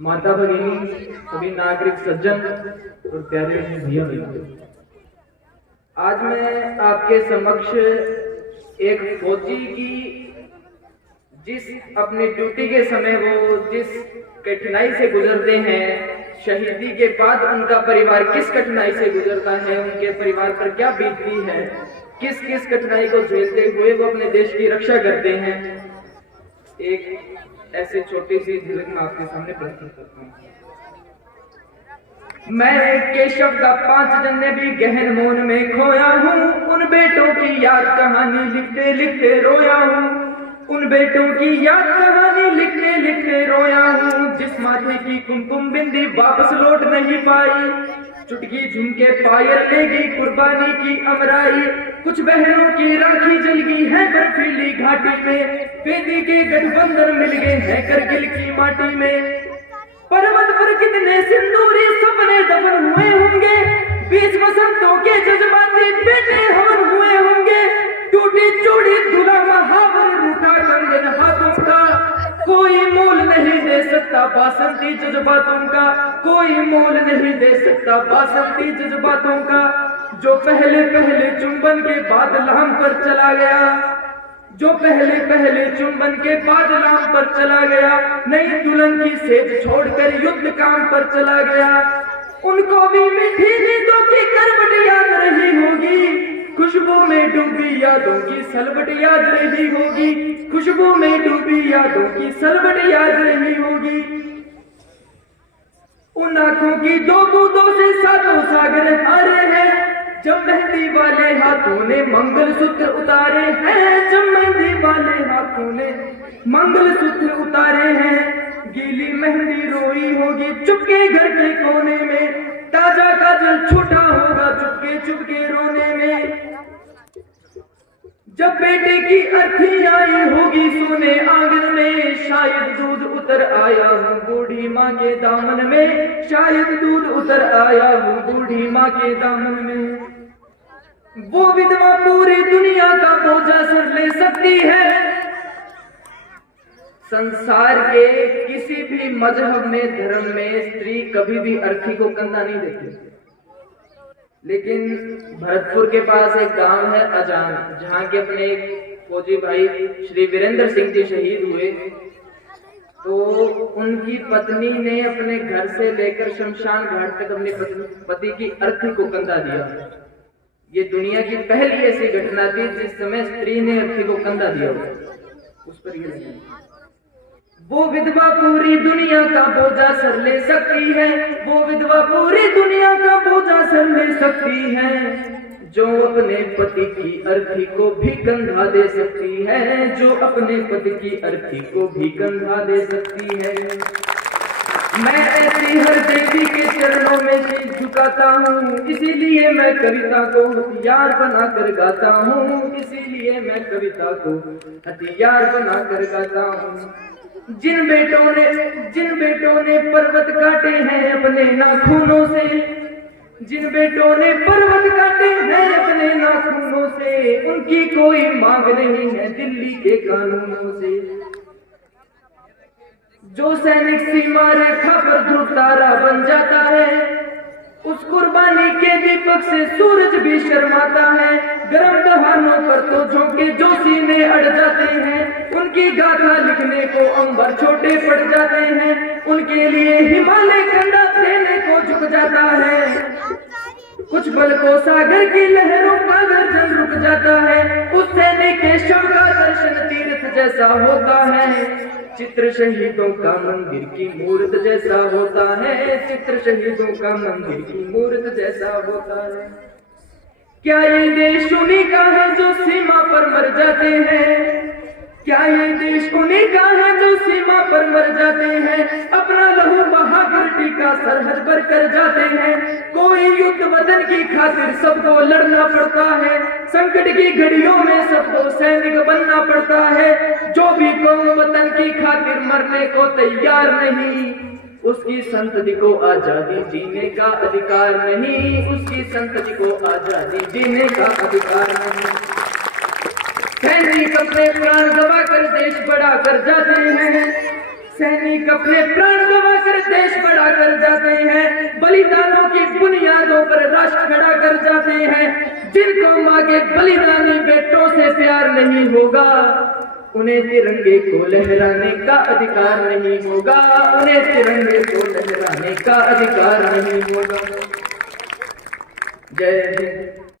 माता भगिनी, सभी नागरिक सज्जन और प्यारे भैया बहनों, आज मैं आपके समक्ष एक फौजी की जिस अपनी ड्यूटी के समय वो जिस कठिनाई से गुजरते हैं, शहीदी के बाद उनका परिवार किस कठिनाई से गुजरता है, उनके परिवार पर क्या बीतती है, किस किस कठिनाई को झेलते हुए वो अपने देश की रक्षा करते हैं, एक ऐसी छोटी सी झलक मैं आपके सामने प्रस्तुत करता हूँ। मैं केशव का 5 जन्ने भी गहन मौन में खोया हूँ, उन बेटों की याद कहानी लिखते लिखते रोया हूँ, उन बेटों की याद कहानी लिखते लिखते रोया हूँ, जिस माथे की कुमकुम बिंदी वापस लौट नहीं पाई, चुटकी झुमके पायल ले गई कुर्बानी की अमराई, कुछ बहनों की राखी जल गई है बर्फीली घाटी में, बेदी के गठबंधन मिल गए हैं करगिल की माटी में, पर्वत पर कितने सिंदूरी सपने दफन हुए होंगे, 20 वसंतों के जज्बाती बेटे हवन हुए होंगे, टूटी चूड़ी धुला महावर रूठा कंगन हाथों का, कोई मोल नहीं दे सकता बासंती जज्बातों का, कोई मोल नहीं दे सकता बासंती जज्बातों का, जो पहले पहले चुंबन के बाद लाम पर चला गया, जो पहले पहले चुंबन के बाद लाम पर चला गया, नई दुल्हन की सेज छोड़कर युद्ध काम पर चला गया, उनको भी मीठी नींदों की करवट याद रही होगी, खुशबू में डूबी यादों की सलवट याद रही होगी, खुशबू में डूबी यादों की सलवट याद रही होगी, उन आंखों की 2 बूंदों से 7 सागर हारे हैं, जब मेहंदी वाले हाथों ने मंगलसूत्र उतारे हैं, जब मेहंदी वाले हाथों ने मंगलसूत्र उतारे हैं, गीली मेहंदी रोई होगी चुपके घर के कोने में, ताजा काजल छूटा होगा चुपके चुपके रोने में, जब बेटे की अर्थी आई होगी सोने आंगन में, शायद दूध उतर आया हूँ बूढ़ी माँ के दामन में, शायद दूध उतर आया हूँ बूढ़ी माँ के दामन में, वो विधवा पूरी दुनिया का बोझा सर ले सकती है, संसार के किसी भी मजहब में धर्म में स्त्री कभी भी अर्थी को कंधा नहीं देती, लेकिन भरतपुर के पास एक गांव है अजान, जहां के अपने एक फौजी भाई श्री वीरेंद्र सिंह जी शहीद हुए, तो उनकी पत्नी ने अपने घर से लेकर शमशान घाट तक अपने पति की अर्थी को कंधा दिया। ये दुनिया की पहली ऐसी घटना थी जिस समय स्त्री ने अर्थी को कंधा दिया, उस पर ये नहीं। वो विधवा पूरी दुनिया का बोझा सर ले सकती है, वो विधवा पूरी दुनिया का बोझा सर ले सकती है, जो अपने पति की अर्थी को भी कंधा दे सकती है, जो अपने पति की अर्थी को भी कंधा दे सकती है। मैं ऐसी हर देवी के चरणों में सिर झुकाता हूँ, इसीलिए मैं कविता को हथियार बनाकर गाता हूँ, इसीलिए मैं कविता को हथियार बनाकर गाता हूँ। जिन बेटों ने पर्वत काटे हैं अपने नाखूनों से, जिन बेटों ने पर्वत काटे हैं अपने नाखूनों से, उनकी कोई मांग नहीं है दिल्ली के कानूनों से। जो सैनिक सीमा रेखा पर ध्रुव तारा बन जाता है, उस कुर्बानी के दीपक से सूरज भी शर्माता है, गर्म दहानों पर तो झोंके जो सीने अड़ जाते हैं, उनकी गाथा लिखने को अंबर छोटे पड़ जाते हैं, उनके लिए हिमालय कंधा देने को झुक जाता है, कुछ पल को सागर की लहरों का गर्जन रुक जाता है, उस सैनिक के शव का दर्शन तीर्थ जैसा होता है, चित्र शहीदों का मंदिर की मूर्त जैसा होता है, चित्र शहीदों का मंदिर की मूर्त जैसा होता है। क्या ये देश उन्हीं का है जो सीमा पर मर जाते हैं, क्या ये देश उन्हीं का है जो सीमा पर मर जाते हैं, अपना लहू बहाकर टीका सरहद पर कर जाते हैं, कोई युद्ध वतन की खातिर सबको लड़ना पड़ता है, संकट की घड़ियों में सबको सैनिक बनना पड़ता है, जो भी कौम वतन की खातिर मरने को तैयार नहीं, उसकी संतति को आजादी जीने का अधिकार नहीं, उसकी संतति को आजादी जीने का अधिकार नहीं। सैनिक अपने प्राण गवा कर देश बड़ा कर जाते हैं, सैनिक अपने प्राण गंवाकर देश बड़ा कर जाते हैं, बलिदानों की बुनियादों पर राष्ट्र खड़ा कर जाते हैं। जिनको माँ के बलिदानी बेटों से प्यार नहीं होगा, उन्हें तिरंगे को लहराने का अधिकार नहीं होगा, उन्हें तिरंगे को लहराने का अधिकार नहीं होगा। जय हिंद।